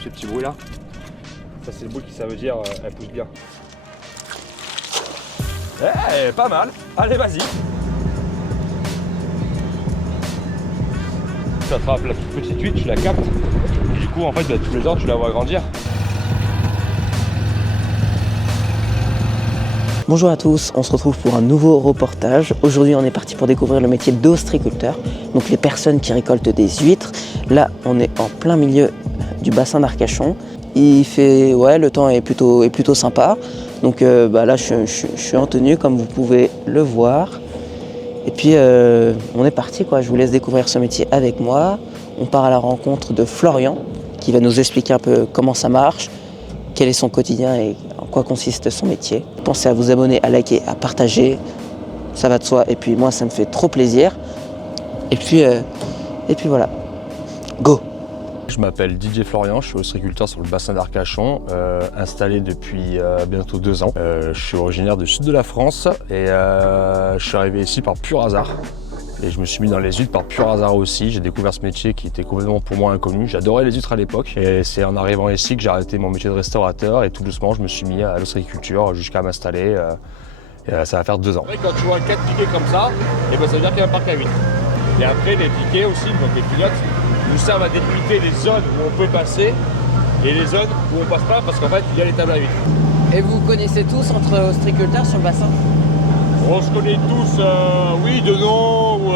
tous ces petits bruits là. Ça c'est le bruit qui ça veut dire elle pousse bien. Eh, pas mal. Allez, vas-y. Tu attrapes la toute petite huître, tu la captes. Et du coup, en fait, bah, tous les ans, tu la vois grandir. Bonjour à tous, on se retrouve pour un nouveau reportage. Aujourd'hui, on est parti pour découvrir le métier d'ostréiculteur, donc les personnes qui récoltent des huîtres. Là, on est en plein milieu du bassin d'Arcachon. Il fait, le temps est plutôt sympa. Donc là, je suis en tenue, comme vous pouvez le voir. Et puis, on est parti, quoi. Je vous laisse découvrir ce métier avec moi. On part à la rencontre de Florian, qui va nous expliquer un peu comment ça marche, quel est son quotidien et en quoi consiste son métier. Pensez à vous abonner, à liker, à partager, ça va de soi. Et puis moi, ça me fait trop plaisir. Et puis voilà, go! Je m'appelle Didier Florian, je suis ostréiculteur sur le bassin d'Arcachon, installé depuis bientôt 2 ans. Je suis originaire du sud de la France et je suis arrivé ici par pur hasard. Et je me suis mis dans les huîtres par pur hasard aussi. J'ai découvert ce métier qui était complètement pour moi inconnu. J'adorais les huîtres à l'époque. Et c'est en arrivant ici que j'ai arrêté mon métier de restaurateur. Et tout doucement, je me suis mis à l'ostréiculture jusqu'à m'installer. Ça va faire 2 ans. Quand tu vois un 4 piquets comme ça, et ben ça veut dire qu'il y a un parc à huîtres. Et après, les piquets aussi, donc les pilotes, nous servent à délimiter les zones où on peut passer et les zones où on passe pas parce qu'en fait, il y a les tables à huîtres. Et vous connaissez tous entre ostréiculteurs sur le bassin? On se connaît tous, oui, de nom, ou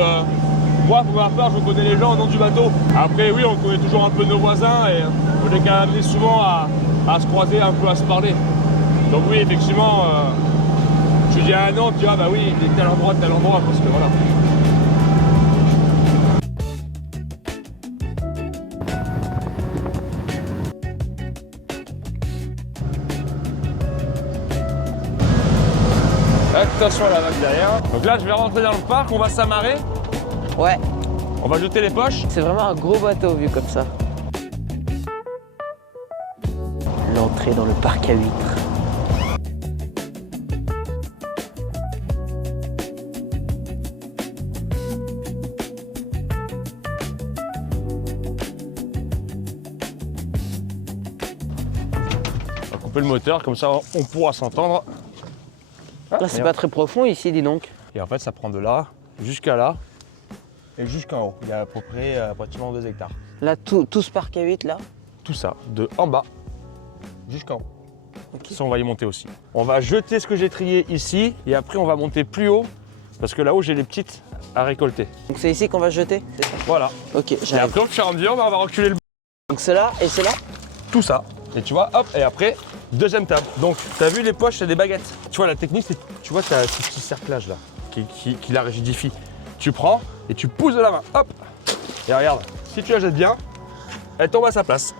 moi pour ma part je connais les gens au nom du bateau. Après oui, on connaît toujours un peu nos voisins et on est quand même amené souvent à se croiser, un peu à se parler. Donc oui, effectivement, tu dis à un nom, tu dis ah bah oui, il est tel endroit, parce que voilà. Attention à la vague derrière. Donc là je vais rentrer dans le parc, on va s'amarrer. Ouais. On va jeter les poches. C'est vraiment un gros bateau vu comme ça. L'entrée dans le parc à huîtres. On va couper le moteur, comme ça on pourra s'entendre. Là, c'est pas très profond ici, dis donc. Et en fait, ça prend de là jusqu'à là et jusqu'en haut. Il y a à peu près pratiquement 2 hectares. Là, tout ce parc à huîtres, là. Tout ça, de en bas jusqu'en haut. Okay. Ça, on va y monter aussi. On va jeter ce que j'ai trié ici et après, on va monter plus haut parce que là-haut, j'ai les petites à récolter. Donc, c'est ici qu'on va jeter, c'est ça? Voilà. Ok, Et j'arrive. après, au fur et à mesure, on va reculer le bout. Donc, c'est là et c'est là? Tout ça. Et tu vois, hop, et après, deuxième table. Donc, tu as vu les poches, c'est des baguettes. Tu vois, la technique, c'est, tu vois, tu as ce petit cerclage là qui la rigidifie. Tu prends et tu pousses de la main, hop. Et regarde, si tu la jettes bien, elle tombe à sa place.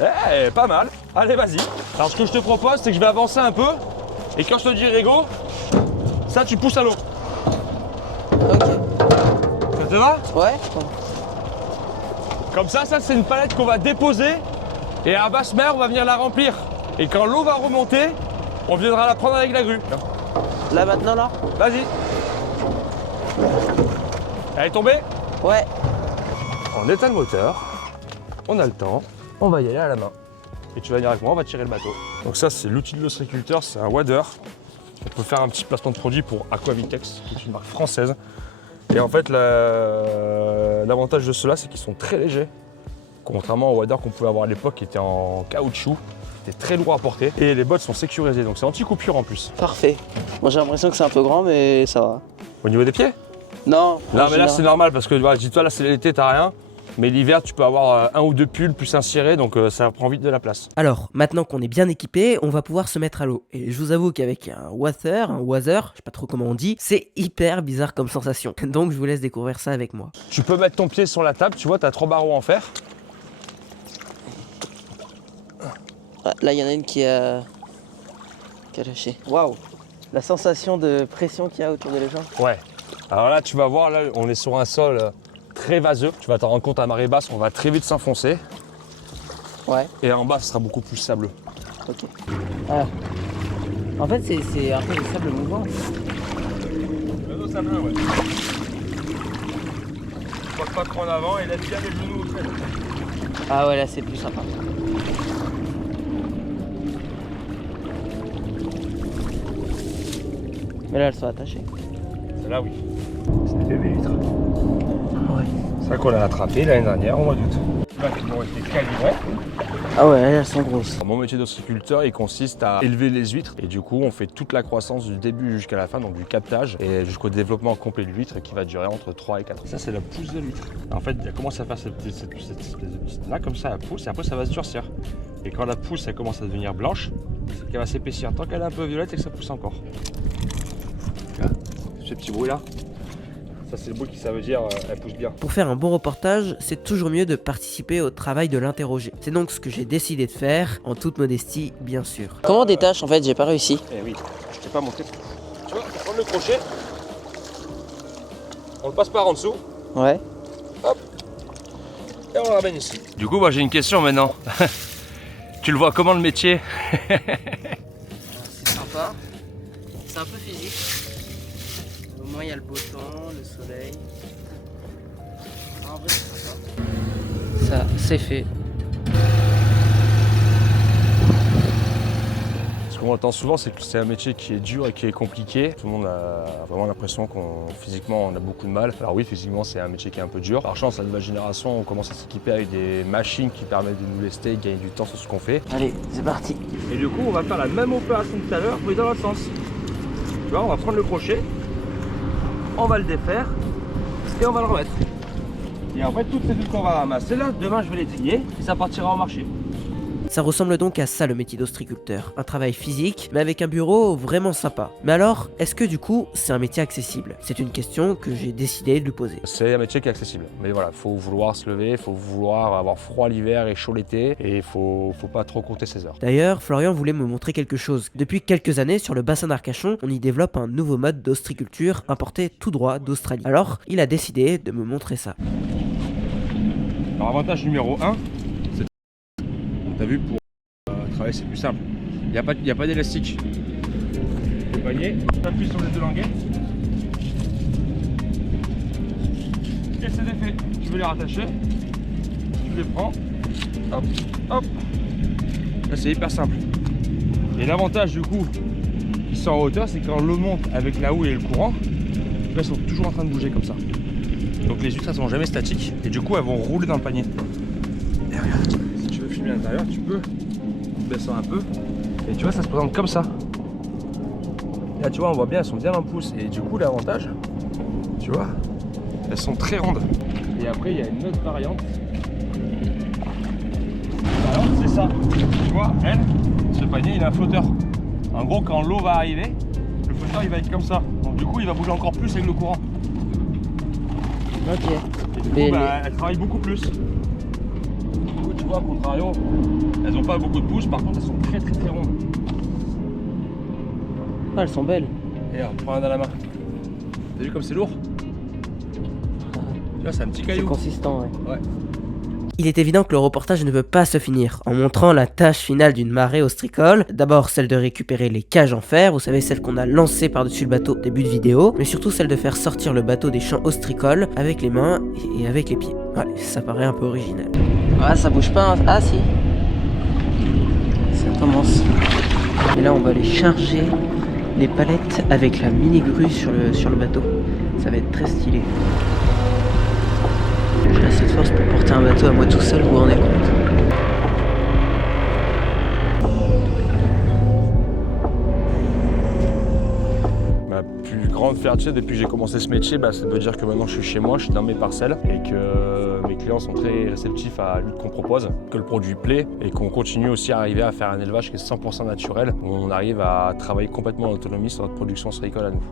Eh, pas mal. Allez, vas-y. Alors, ce que je te propose, c'est que je vais avancer un peu. Et quand je te dirai go, ça, tu pousses à l'eau. Ok. Ça te va? Ouais. Comme ça, c'est une palette qu'on va déposer et à basse mer, on va venir la remplir. Et quand l'eau va remonter, on viendra la prendre avec la grue. Là, maintenant, là? Vas-y. Elle est tombée? Ouais. On éteint le moteur, on a le temps, on va y aller à la main. Et tu vas venir avec moi, on va tirer le bateau. Donc ça, c'est l'outil de l'ostréiculteur, c'est un wader. On peut faire un petit placement de produit pour Aquavitex, qui est une marque française. Et en fait, l'avantage de ceux-là, c'est qu'ils sont très légers. Contrairement au wader qu'on pouvait avoir à l'époque, qui était en caoutchouc. C'était très lourd à porter. Et les bottes sont sécurisées, donc c'est anti-coupure en plus. Parfait. Moi, j'ai l'impression que c'est un peu grand, mais ça va. Au niveau des pieds? Non. Non, mais là, c'est normal, parce que voilà, dis-toi, là, c'est l'été, t'as rien. Mais l'hiver, tu peux avoir 1 ou 2 pulls plus un ciré, donc ça prend vite de la place. Alors, maintenant qu'on est bien équipé, on va pouvoir se mettre à l'eau. Et je vous avoue qu'avec un water, je sais pas trop comment on dit, c'est hyper bizarre comme sensation. Donc je vous laisse découvrir ça avec moi. Tu peux mettre ton pied sur la table, tu vois, tu as 3 barreaux en fer. Là, il y en a une qui a lâché. Waouh. La sensation de pression qu'il y a autour de les jambes. Ouais. Alors là, tu vas voir, là, on est sur un sol très vaseux. Tu vas t'en rendre compte, à marée basse, on va très vite s'enfoncer. Ouais. Et en bas, ce sera beaucoup plus sableux. Ok. Ah. En fait, c'est un peu du sable mouvant. Le dos sableux, ouais. Porte pas trop en avant et laisse bien les genoux au sol. Ah ouais, là c'est plus sympa. Mais là elles sont attachées. Celle-là, oui. C'est des bébés huîtres. Ouais. C'est ça qu'on a attrapé l'année dernière au mois d'août. Là, qui ont été calibrés. Ah ouais, elles sont grosses. Mon métier d'ostriculteur, il consiste à élever les huîtres et du coup, on fait toute la croissance du début jusqu'à la fin, donc du captage et jusqu'au développement complet de l'huître qui va durer entre 3 et 4 ans. Ça, c'est la pousse de l'huître. En fait, elle commence à faire cette espèce de petite là, comme ça, elle pousse et après, ça va se durcir. Et quand la pousse, elle commence à devenir blanche, c'est qu'elle va s'épaissir. Tant qu'elle est un peu violette, c'est que ça pousse encore. Là, ce petit bruit là. Ça, c'est le bruit qui ça veut dire elle pousse bien. Pour faire un bon reportage, c'est toujours mieux de participer au travail de l'interroger. C'est donc ce que j'ai décidé de faire, en toute modestie bien sûr. Comment on détache en fait? J'ai pas réussi. Eh oui, je t'ai pas montré. Tu vois, on prend le crochet, on le passe par en dessous, Ouais. et on le ramène ici. Du coup, moi j'ai une question maintenant. Tu le vois comment le métier? C'est sympa, c'est un peu physique. Au moins il y a le beau temps, le soleil. En vrai c'est sympa. Ça, c'est fait. Ce qu'on entend souvent, c'est que c'est un métier qui est dur et qui est compliqué. Tout le monde a vraiment l'impression qu'on physiquement on a beaucoup de mal. Alors oui, physiquement c'est un métier qui est un peu dur. Par chance, à la nouvelle génération, on commence à s'équiper avec des machines qui permettent de nous lester, de gagner du temps sur ce qu'on fait. Allez, c'est parti. Et du coup, on va faire la même opération que tout à l'heure, mais dans l'autre sens. Tu vois, on va prendre le crochet, on va le défaire et on va le remettre. Et après, toutes ces huiles qu'on va ramasser là, demain je vais les trier et ça partira au marché. Ça ressemble donc à ça le métier d'ostriculteur, un travail physique, mais avec un bureau vraiment sympa. Mais alors, est-ce que du coup, c'est un métier accessible? C'est une question que j'ai décidé de lui poser. C'est un métier qui est accessible, mais voilà, faut vouloir se lever, faut vouloir avoir froid l'hiver et chaud l'été, et il faut pas trop compter ses heures. D'ailleurs, Florian voulait me montrer quelque chose. Depuis quelques années, sur le bassin d'Arcachon, on y développe un nouveau mode d'ostriculture importé tout droit d'Australie. Alors, il a décidé de me montrer ça. Alors avantage numéro 1, c'est t'as vu pour travailler c'est plus simple. Il n'y a pas d'élastique. Le panier, tu appuies sur les deux languettes. Et c'est défait. Tu veux les rattacher, tu les prends, hop, hop. Là c'est hyper simple. Et l'avantage du coup, qui sont en hauteur, c'est quand l'eau monte avec la houle et le courant, elles sont toujours en train de bouger comme ça. Donc les huîtres elles sont jamais statiques et du coup elles vont rouler dans le panier. Et regarde, si tu veux filmer à l'intérieur, tu peux baisser un peu. Et tu vois, ça se présente comme ça. Et là tu vois, on voit bien, elles sont bien en pouce. Et du coup l'avantage, tu vois, elles sont très rondes. Et après il y a une autre variante. Alors c'est ça. Tu vois, elle, ce panier il a un flotteur. En gros quand l'eau va arriver, le flotteur il va être comme ça. Donc du coup il va bouger encore plus avec le courant. Ok. Et du coup, elle travaille beaucoup plus. Du coup, tu vois, à contrario, elles n'ont pas beaucoup de pouces, par contre, elles sont très très très rondes. Ah, elles sont belles. Et regarde, prends un dans la main. T'as vu comme c'est lourd? Tu vois, c'est un petit C'est caillou. consistant, ouais. Ouais. Il est évident que le reportage ne peut pas se finir en montrant la tâche finale d'une marée ostricole. D'abord celle de récupérer les cages en fer, vous savez celle qu'on a lancée par-dessus le bateau au début de vidéo, mais surtout celle de faire sortir le bateau des champs ostricoles avec les mains et avec les pieds. Ouais, ça paraît un peu original. Ah, ça bouge pas. Ah, si. Ça commence. Et là, on va aller charger les palettes avec la mini grue sur le bateau. Ça va être très stylé. J'ai assez de force pour porter un bateau à moi tout seul, vous vous rendez compte? Ma plus grande fierté depuis que j'ai commencé ce métier, c'est de me dire que maintenant je suis chez moi, je suis dans mes parcelles et que mes clients sont très réceptifs à l'huile qu'on propose, que le produit plaît et qu'on continue aussi à arriver à faire un élevage qui est 100% naturel, où on arrive à travailler complètement en autonomie sur notre production ostricole à nous.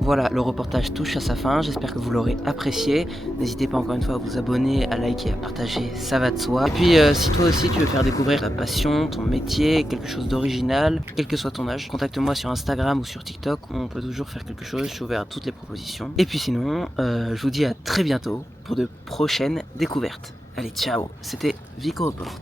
Voilà, le reportage touche à sa fin, j'espère que vous l'aurez apprécié. N'hésitez pas encore une fois à vous abonner, à liker, à partager, ça va de soi. Et puis si toi aussi tu veux faire découvrir ta passion, ton métier, quelque chose d'original, quel que soit ton âge, contacte-moi sur Instagram ou sur TikTok, on peut toujours faire quelque chose, je suis ouvert à toutes les propositions. Et puis sinon, je vous dis à très bientôt pour de prochaines découvertes. Allez, ciao, c'était Vico Report.